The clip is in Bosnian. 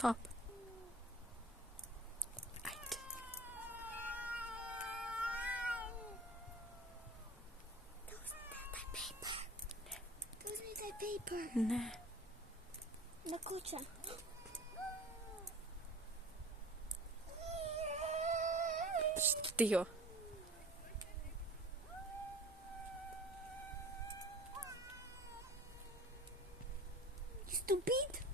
Stop. Ajde. Uzmi taj paper. Ne. Na kuća. Tiho. Stupid.